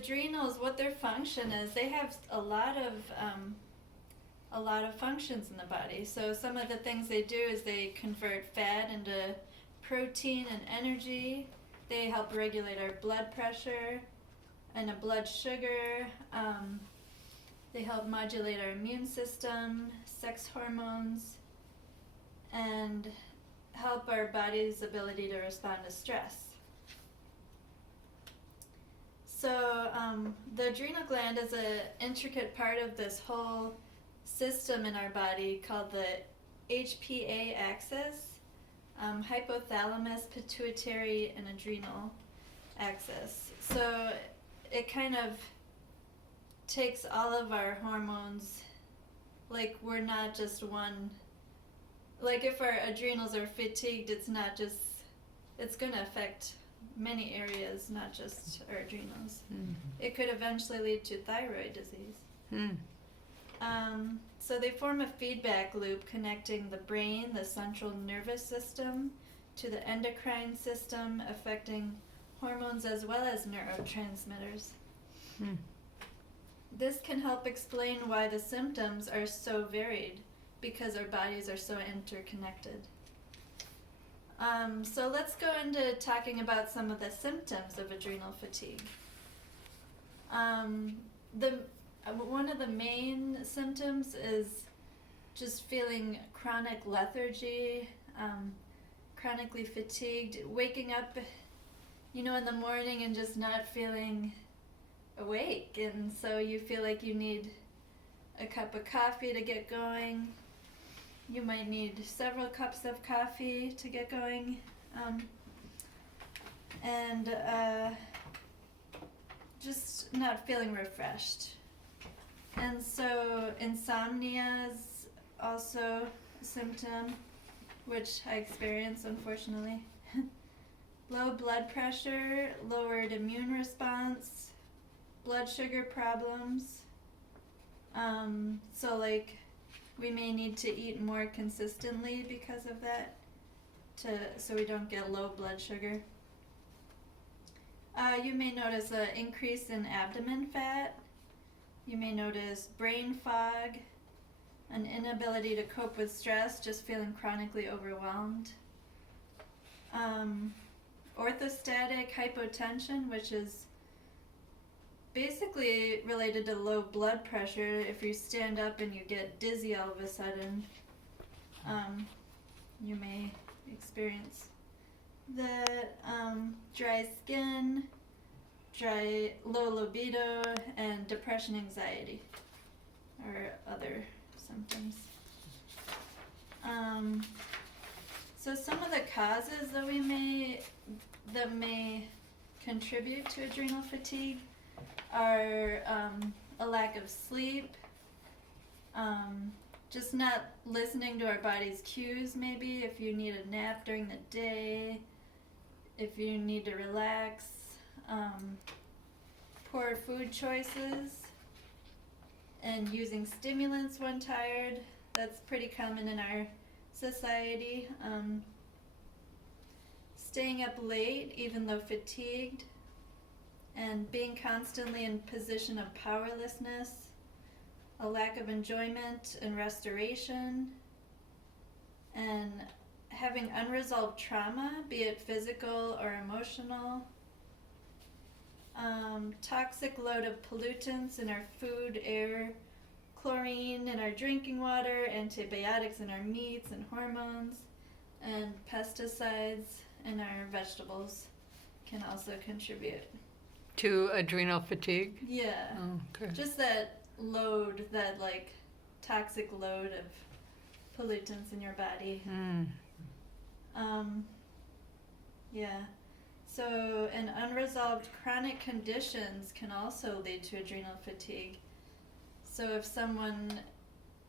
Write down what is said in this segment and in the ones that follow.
adrenals, what their function is, they have a lot of functions in the body. So some of the things they do is they convert fat into protein and energy. They help regulate our blood pressure and a blood sugar. They help modulate our immune system, sex hormones, and help our body's ability to respond to stress. So the adrenal gland is an intricate part of this whole system in our body called the HPA axis, hypothalamus, pituitary, and adrenal axis. So it kind of takes all of our hormones, like we're not just one, like if our adrenals are fatigued, it's going to affect many areas, not just our adrenals. Mm-hmm. It could eventually lead to thyroid disease. Mm. So they form a feedback loop connecting the brain, the central nervous system, to the endocrine system, affecting hormones as well as neurotransmitters. Mm. This can help explain why the symptoms are so varied, because our bodies are so interconnected. So let's go into talking about some of the symptoms of adrenal fatigue. One of the main symptoms is just feeling chronic lethargy, chronically fatigued, waking up, in the morning and just not feeling awake, and so you feel like you need a cup of coffee to get going. You might need several cups of coffee to get going, and just not feeling refreshed. And so insomnia is also a symptom, which I experience, unfortunately. Low blood pressure, lowered immune response, blood sugar problems. So like we may need to eat more consistently because of that, so we don't get low blood sugar. You may notice an increase in abdomen fat. You may notice brain fog, an inability to cope with stress, just feeling chronically overwhelmed. Orthostatic hypotension, which is basically related to low blood pressure. If you stand up and you get dizzy all of a sudden, you may experience that. Dry skin, low libido, and depression, anxiety are other symptoms. So some of the causes that may contribute to adrenal fatigue are a lack of sleep, just not listening to our body's cues, maybe if you need a nap during the day, if you need to relax, poor food choices, and using stimulants when tired. That's pretty common in our society. Staying up late even though fatigued, and being constantly in position of powerlessness, a lack of enjoyment and restoration, and having unresolved trauma, be it physical or emotional, toxic load of pollutants in our food, air, chlorine in our drinking water, antibiotics in our meats and hormones, and pesticides in our vegetables can also contribute. To adrenal fatigue? Yeah. Oh, okay. Just that load, that like toxic load of pollutants in your body. Mm. Yeah. So, and unresolved chronic conditions can also lead to adrenal fatigue. So if someone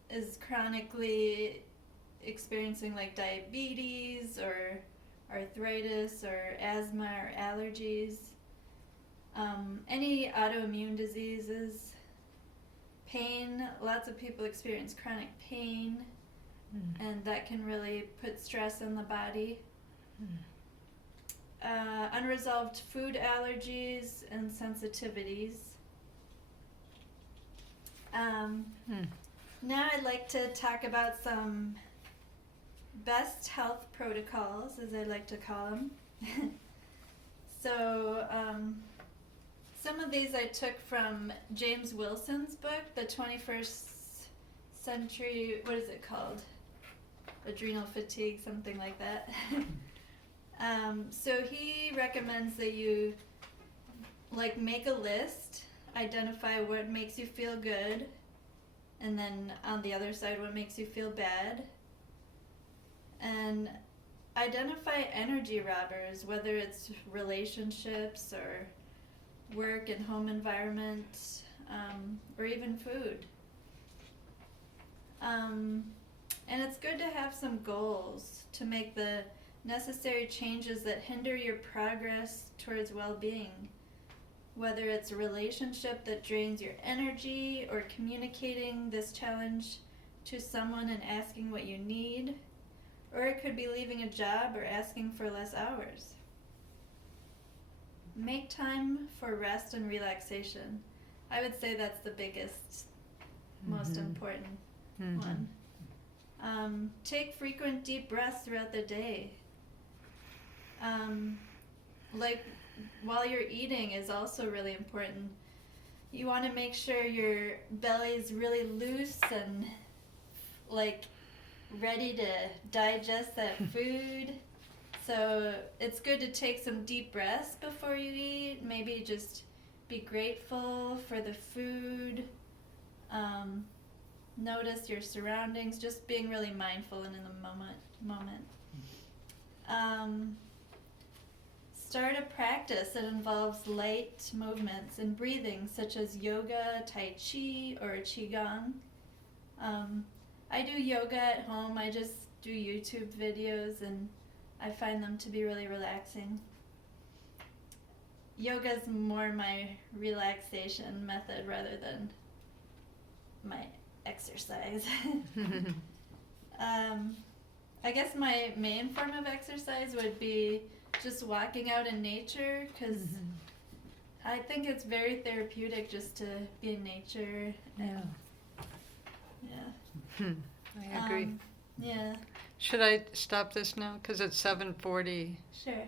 is chronically experiencing like diabetes or arthritis or asthma or allergies, any autoimmune diseases, pain, lots of people experience chronic pain, and that can really put stress on the body. unresolved food allergies and sensitivities. Now I'd like to talk about some best health protocols, as I like to call them. So, some of these I took from James Wilson's book, The 21st Century, what is it called? Adrenal Fatigue, something like that. So he recommends that you make a list, identify what makes you feel good, and then on the other side what makes you feel bad, and identify energy robbers, whether it's relationships or work and home environment, or even food. And it's good to have some goals to make the necessary changes that hinder your progress towards well-being, whether it's a relationship that drains your energy or communicating this challenge to someone and asking what you need, or it could be leaving a job or asking for less hours. Make time for rest and relaxation. I would say that's the biggest, most important one. Take frequent deep breaths throughout the day. While you're eating is also really important. You want to make sure your belly is really loose and ready to digest that food. So it's good to take some deep breaths before you eat. Maybe just be grateful for the food. Notice your surroundings, just being really mindful and in the moment. Start a practice that involves light movements and breathing, such as yoga, tai chi, or qigong. I do yoga at home. I just do YouTube videos, and I find them to be really relaxing. Yoga's more my relaxation method rather than my exercise. I guess my main form of exercise would be just walking out in nature, because I think it's very therapeutic just to be in nature. And, I agree. Yeah. Should I stop this now? Because it's 7:40. Sure.